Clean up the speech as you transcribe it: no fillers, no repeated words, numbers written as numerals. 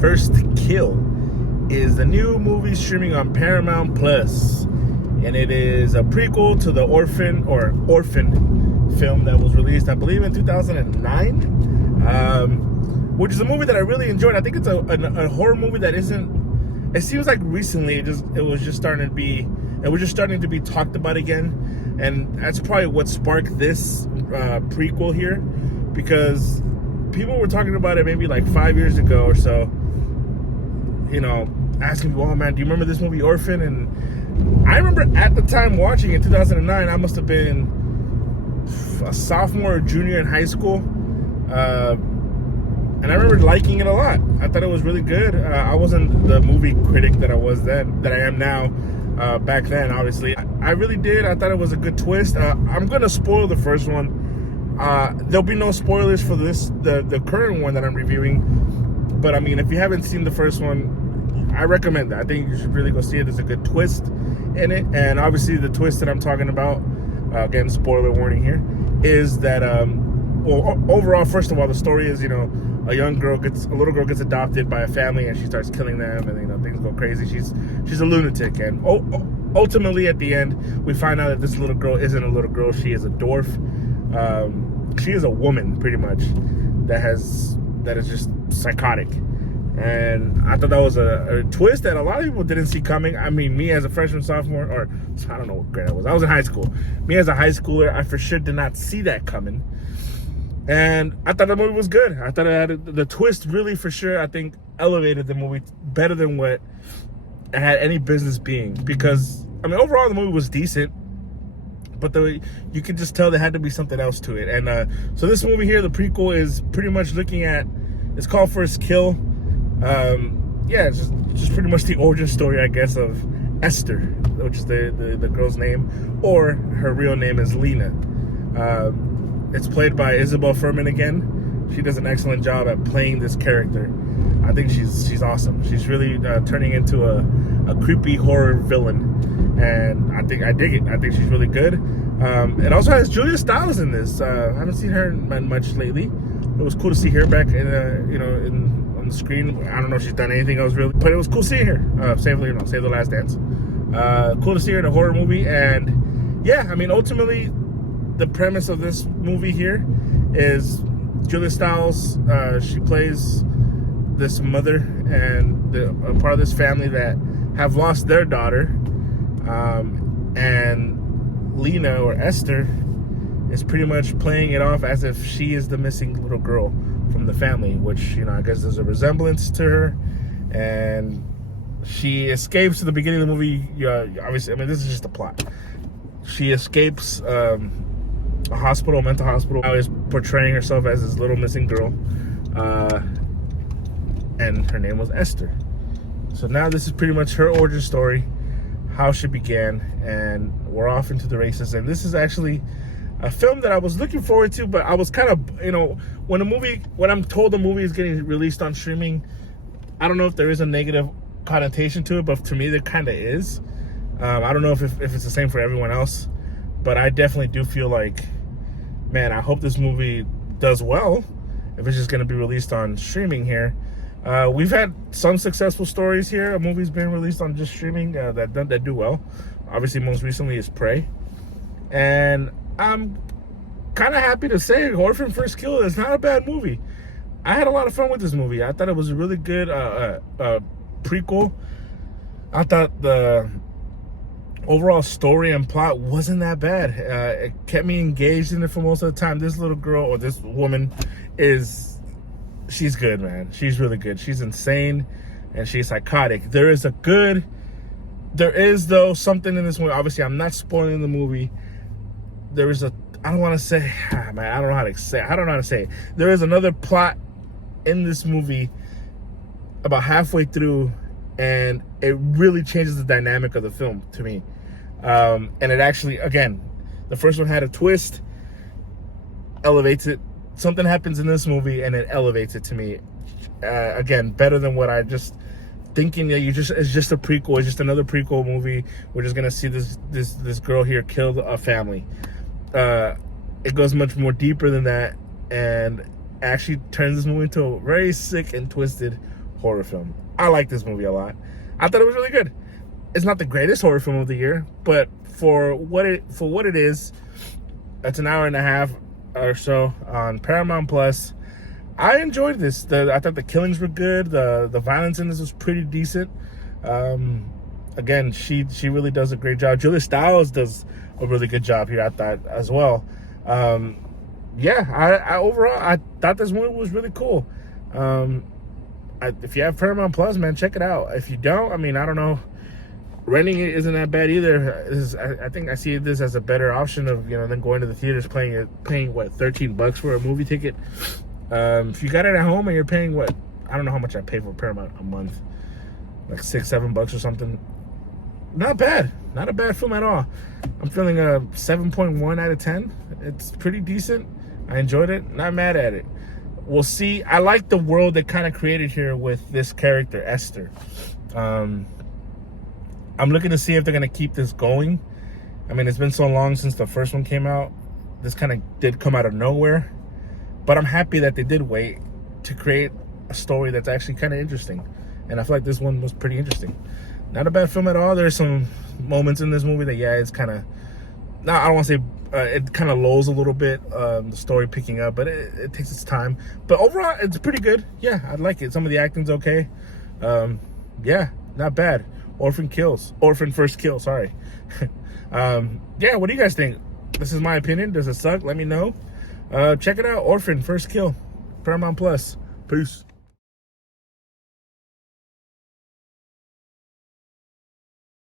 First Kill is the new movie streaming on Paramount Plus, and it is a prequel to the Orphan film that was released, I believe, in 2009, which is a movie that I really enjoyed. I think it's a horror movie that isn't. It seems like recently it was just starting to be talked about again, and that's probably what sparked this prequel here, because people were talking about it maybe like 5 years ago or so. You know, asking me, "Oh man, do you remember this movie Orphan?" And I remember at the time watching it in 2009. I must have been a sophomore or junior in high school, and I remember liking it a lot. I thought it was really good. I wasn't the movie critic that I am now. Back then, obviously, I really did. I thought it was a good twist. I'm gonna spoil the first one. There'll be no spoilers for the current one that I'm reviewing. But I mean, if you haven't seen the first one, I recommend that. I think you should really go see it. There's a good twist in it, and obviously the twist that I'm talking about, again, spoiler warning here, is that overall, first of all, the story is, a little girl gets adopted by a family, and she starts killing them, and things go crazy. She's a lunatic, and ultimately at the end, we find out that this little girl isn't a little girl. She is a dwarf. She is a woman, pretty much, that is just psychotic. And I thought that was a twist that a lot of people didn't see coming. I mean, me as a freshman, sophomore, or I don't know what grade I was in high school. Me as a high schooler, I for sure did not see that coming. And I thought the movie was good. I thought it had the twist really, for sure, I think elevated the movie better than what it had any business being. Because, I mean, overall the movie was decent, but you could just tell there had to be something else to it. And so this movie here, the prequel, is pretty much looking at, it's called First Kill. It's just pretty much the origin story, I guess, of Esther, which is the girl's name, or her real name is Lena. It's played by Isabel Fuhrman again. She does an excellent job at playing this character. I think she's awesome. She's really turning into a creepy horror villain, and I dig it. I think she's really good. It also has Julia Stiles in this. I haven't seen her much lately. It was cool to see her back on the screen. I don't know if she's done anything else really, but it was cool seeing her. Save the Last Dance. Cool to see her in a horror movie, and yeah, I mean, ultimately, the premise of this movie here is Julia Stiles. She plays this mother and a part of this family that have lost their daughter, and Lena, or Esther, is pretty much playing it off as if she is the missing little girl from the family, which, I guess there's a resemblance to her, and she escapes to the beginning of the movie. Obviously, I mean, this is just the plot. She escapes a mental hospital. Now is portraying herself as this little missing girl, and her name was Esther. So now this is pretty much her origin story, how she began, and we're off into the races. And this is actually a film that I was looking forward to, but I was kind of, when I'm told the movie is getting released on streaming, I don't know if there is a negative connotation to it, but to me there kind of is. I don't know if it's the same for everyone else, but I definitely do feel like, man, I hope this movie does well if it's just going to be released on streaming here. We've had some successful stories here. A movie's been released on just streaming that do well. Obviously, most recently is Prey. And I'm kind of happy to say Orphan First Kill is not a bad movie. I had a lot of fun with this movie. I thought it was a really good prequel. I thought the overall story and plot wasn't that bad. It kept me engaged in it for most of the time. This little girl, or this woman, she's good, man. She's really good. She's insane, and she's psychotic. There is, though, something in this movie. Obviously, I'm not spoiling the movie. I don't want to say, man, I don't know how to say it. There is another plot in this movie about halfway through, and it really changes the dynamic of the film to me. And it actually, again, the first one had a twist, elevates it. Something happens in this movie, and it elevates it to me. Again, better than what I just thinking that it's just a prequel. It's just another prequel movie. We're just gonna see this girl here kill a family. It goes much more deeper than that, and actually turns this movie into a very sick and twisted horror film. I like this movie a lot. I thought it was really good. It's not the greatest horror film of the year, but for what it is, it's an hour and a half or so on Paramount Plus. I enjoyed this. I thought the killings were good. The violence in this was pretty decent. Again, she really does a great job. Julia Stiles does a really good job here, I thought, as well. Yeah, I overall, I thought this movie was really cool. If you have Paramount Plus, man, check it out. If you don't, I mean, I don't know. Renting it isn't that bad either. I think I see this as a better option of, than going to the theaters, paying what, $13 for a movie ticket. If you got it at home and you're paying what, I don't know how much I pay for Paramount a month, like $6-7 or something. Not bad. Not a bad film at all. I'm feeling a 7.1 out of 10. It's pretty decent. I enjoyed it. Not mad at it. We'll see. I like the world they kind of created here with this character, Esther. I'm looking to see if they're going to keep this going. I mean, it's been so long since the first one came out. This kind of did come out of nowhere. But I'm happy that they did wait to create a story that's actually kind of interesting. And I feel like this one was pretty interesting. Not a bad film at all. There's some moments in this movie that, it's kind of... No, I don't want to say... it kind of lulls a little bit, the story picking up, but it takes its time. But overall, it's pretty good. Yeah, I like it. Some of the acting's okay. Yeah, not bad. Orphan first kill, sorry. Yeah, what do you guys think? This is my opinion. Does it suck? Let me know. Check it out. Orphan first kill. Paramount Plus. Peace.